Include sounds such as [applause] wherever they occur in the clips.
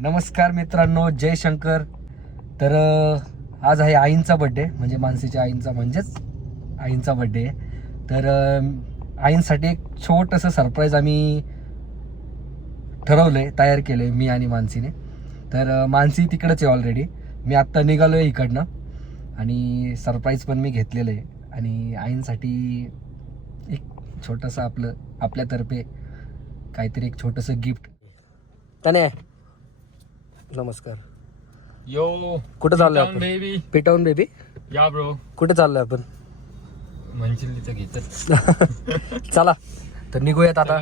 नमस्कार मित्रांनो जय शंकर. तर आज आहे आईंचा बड्डे म्हणजे मानसीच्या आईंचा म्हणजेच आईंचा बड्डे तर आईंसाठी एक छोटंसं सरप्राईज आम्ही ठरवलं आहे तयार केलं आहे मी आणि मानसीने. तर मानसी तिकडंच आहे ऑलरेडी मी आत्ता निघालो आहे इकडनं. आणि सरप्राईज पण मी घेतलेलं आहे. आणि आईंसाठी एक छोटंसं आपलं आपल्यातर्फे काहीतरी एक छोटंसं गिफ्ट तने नमस्कार. यो कुठं चाललोय आपण? बेबी पिटाऊन बेबी या ब्रो कुठे चाललोय आपण? म्हणशील तिथं चला तर निघूयात आता.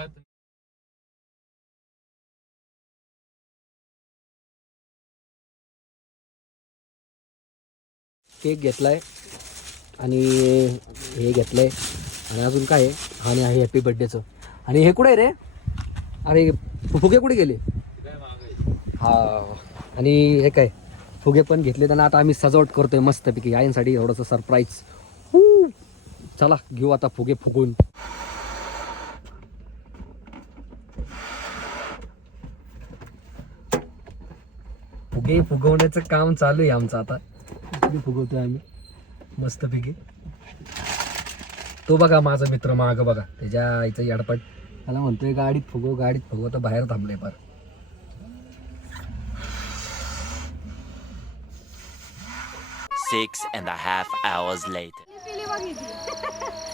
केक घेतलाय आणि हे घेतलंय. आणि अजून काय आहे? आणि आहे हॅपी बर्थडेचं आणि हे कुठे आहे रे? अरे फुगे कुठे गेले? हा. आणि हे काय फुगे पण घेतले त्यांना आता आम्ही सजावट करतोय मस्तपैकी. आईंसाठी एवढंसं सरप्राईज चला घेऊ आता फुगे फुगून. फुगे फुगवण्याचं काम चालू आहे आमचं आता. फुगे फुगवतोय आम्ही. मस्तपैकी. तो बघा माझा मित्र माग बघा. त्याच्या आईचं याडपट. त्याला म्हणतोय गाडीत फुगव गाडीत फुगव. तर बाहेर थांबले फार Six and a half hours later. [laughs]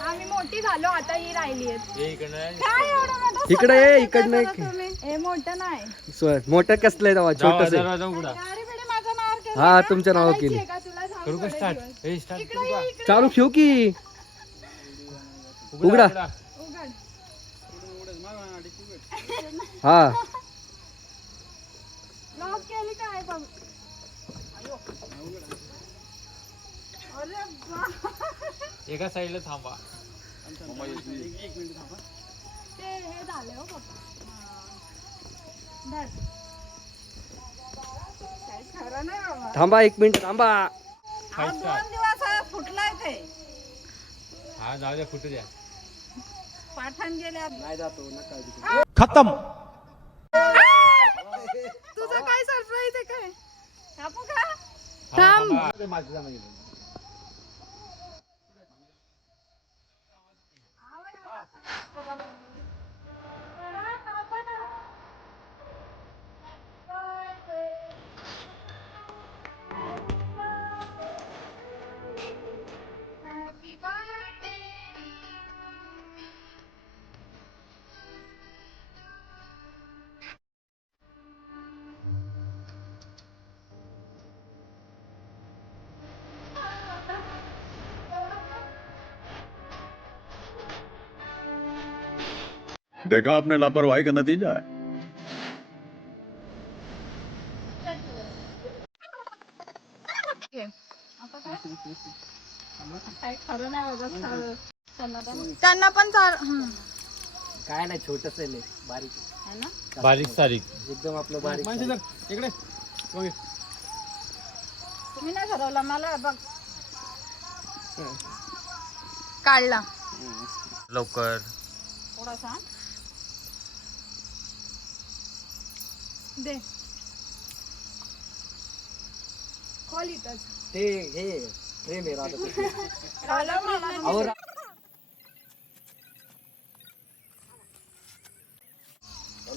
आम्ही मोठी झालो आता ही राहिली इकडं काय एवढं मोठं इकडे ये, इकडनं करता एक. तुम्ही? हे मोठं नाही. मोठं कसलं आहे तेव्हा? जाऊ, छोटस दरवाजा उघडा. अरे बेटे माझं नाव केलं हा? तुमच्या नावावर करायची केली. आहे का तुला? सांग करू का थोडे स्टार्ट दिवस. स्टार्ट इकडे ये, इकडे चालू ठेव की? उघडा. उघड. हा [laughs] लॉक केली काय बघ अरे बा- एका साईडला थांबा. ते हे झाले हो पप्पा हा. धर. काही खरं नाही बाबा थांबा एक मिनिट थांबा. हा, दोन दिवस हा फुटलाय ते हा जाऊ द्या कुठे द्या. पाठण गेल्या. नाही जातो नका तुझं काय सरप्राईज आहे काय? कापू का? थांब. देखा आपने लापरवाही का नतीजा है. त्यांना पण चाल. काय नाही छोटस बारीक. है ना? बारीक सारीक. एकदम आपलं बारीक इकडे. तुम्ही नाही ठरवलं मला बघ. काढला. लवकर. थोडासा दे. खोल इथंच ते हे प्रेम आहे राधा झालं मला. अहो, रा-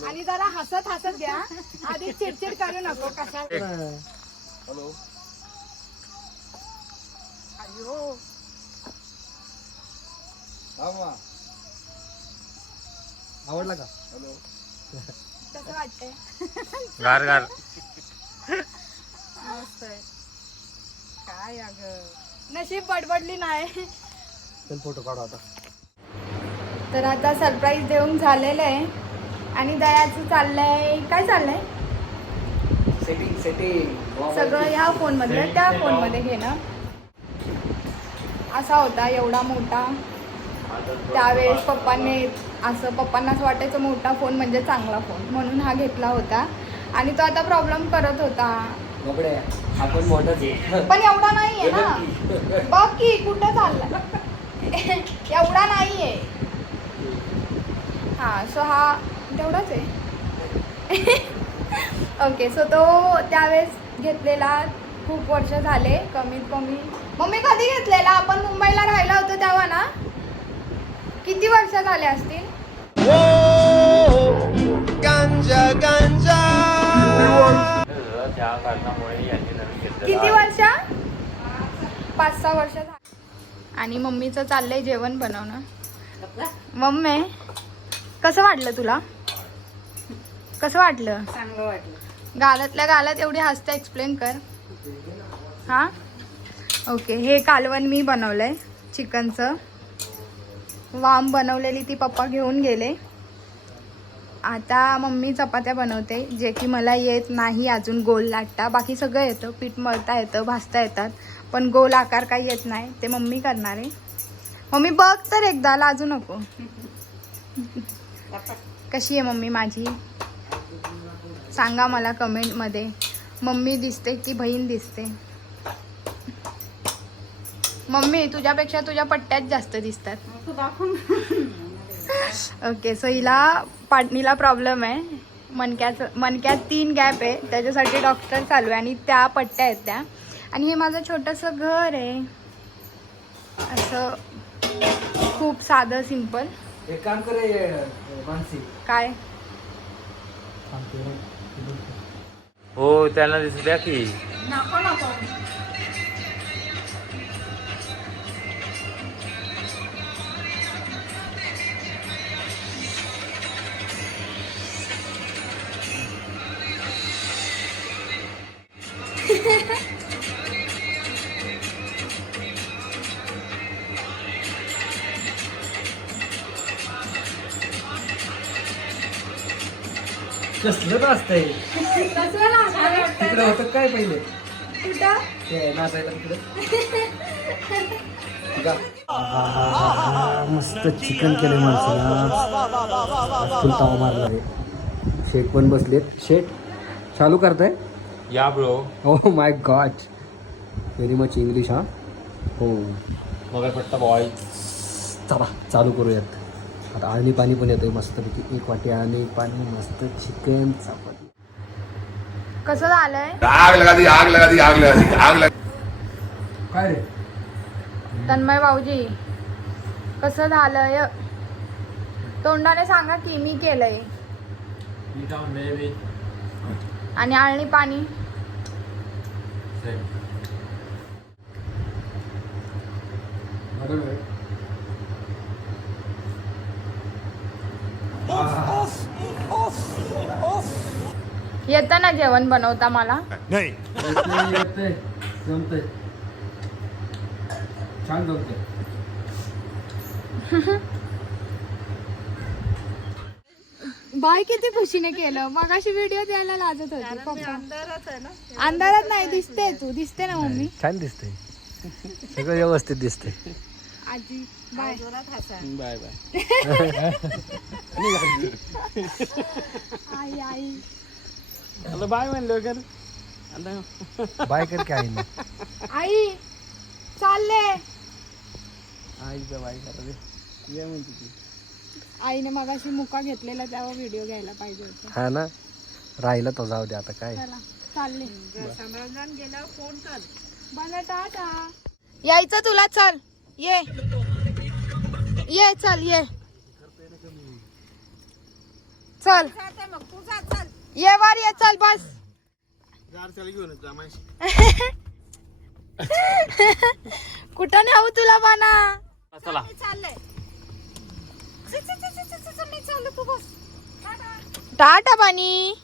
आणि जरा हसत हसत द्या आधी चिडचिड करू नको कशा हॅलो. अयो. आवडला का? [laughs] कसं वाटतंय? गार गार. मस्त आहे. काय अग? नशीब बडबडली नाही. चल फोटो काढू आता. तर आता सरप्राईज देऊन झालेलं आहे. आणि दयाचं चाललंय. काय चाललंय? सेटिंग सेटिंग सगळं ह्या फोनमधलं त्या फोनमध्ये घेणं. असा होता एवढा मोठा. त्यावेळेस पप्पांनी असं पप्पांनाच वाटायचं मोठा फोन म्हणजे चांगला फोन म्हणून हा घेतला होता. आणि तो आता प्रॉब्लेम करत होता. आपण पण एवढा नाही आहे ना [laughs] [laughs] बघ की कुठं चाललाय. [laughs] एवढा नाही आहे हा सो हा तेवढाच आहे. ओके सो तो त्यावेळेस घेतलेला खूप वर्ष झाले कमीत कमी. मम्मी कधी घेतलेला? आपण मुंबईला राहिला होतो तेव्हा ना. किती वर्ष झाले असतील? त्या कारणामुळे यांनी नवीन घेतलेलं किती आहे. वर्ष? पाच सहा वर्ष झाली. आणि मम्मीचं चाललंय जेवण बनवणं. मम्मी कसं वाटलं तुला? कसं वाटलं? चांगलं वाटलं. गालातल्या गालात एवढी हसते एक्सप्लेन कर. हां? ओके हे कालवण मी बनवलंय चिकनचं. वाम बनवलेली ती पप्पा घेऊन गेले. आता मम्मी चपात्या बनवते जे की मला येत नाही अजून गोल लाटता बाकी सगळं येतं पीठ मळता येतं भाजता येतात. पण गोल आकार काही येत नाही ते मम्मी करणार आहे. मम्मी बघ तर एकदा लाजू नको. कशी आहे मम्मी माझी? सांगा मला कमेंटमध्ये मम्मी दिसते की बहीण दिसते? मम्मी तुझ्यापेक्षा तुझ्या पट्ट्यात जास्त दिसतात. ओके सो हिला पाटणीला प्रॉब्लेम आहे. मणक्याचं मणक्यात तीन गॅप आहे. त्याच्यासाठी डॉक्टर चालू आहे आणि त्या पट्ट्या आहेत त्या. आणि हे माझं छोटंसं घर आहे. असं खूप साधं सिंपल एक काम करे मानसी. काय? हो त्यांना दिसू द्या की. नको नको. कसलं तर असतंय? तिकडे होतं काय पहिले? ते नाचायला तिकडे. मस्त चिकन केलं माणसाला. ताव मारला आहे शेट पण बसलेत. शेट चालू करताय? या bro oh my God very much English हा हो मगर पट्टा बॉय चला चालू करूयात. आता आळणी पाणी पण येतंय मस्तपैकी. एक वाटी आळणी पाणी मस्त चिकन चपाती. कसं झालंय? आग लगा दी आग लगा दी आग लगा दी आग लगा काय रे? तन्मय भाऊजी कसं झालंय? तोंडाने सांगा की मी केलंय. आणि आळणी पाणी. येतं ना जेवण बनवता मला? जमतंय. छान [laughs] बाय किती खुशीने केलं. मगाशी व्हिडिओ द्यायला लाजत होती पप्पा. अंधारात आहे ना? अंधारात नाही दिसते तू. दिसते ना मम्मी? छान दिसतंय सगळं व्यवस्थित दिसतंय आजी बाय. Bye bye. आई आई. बाय म्हणलं कर. बाय कर काय ना आई चालले. आईचा बाय करा ये म्हणते आईने मगाशी मुका घेतलेला तेव्हा व्हिडिओ घ्यायला पाहिजे होता. हा ना? राहिलं तो जाऊ दे आता काय? चला चालले. समाधान गेल्यावर फोन कर. बघा टाटा यायचं तुला चल. ये. ये चल ये. चल. जाते मग तू जा चल. ये वर ये चल बस. [laughs] कुठं नेऊ तुला बाना चला. चाललंय टाटा. बनी.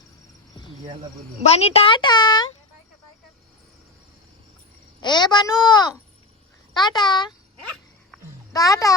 बनी टाटा. ए बनू. टाटा. टाटा.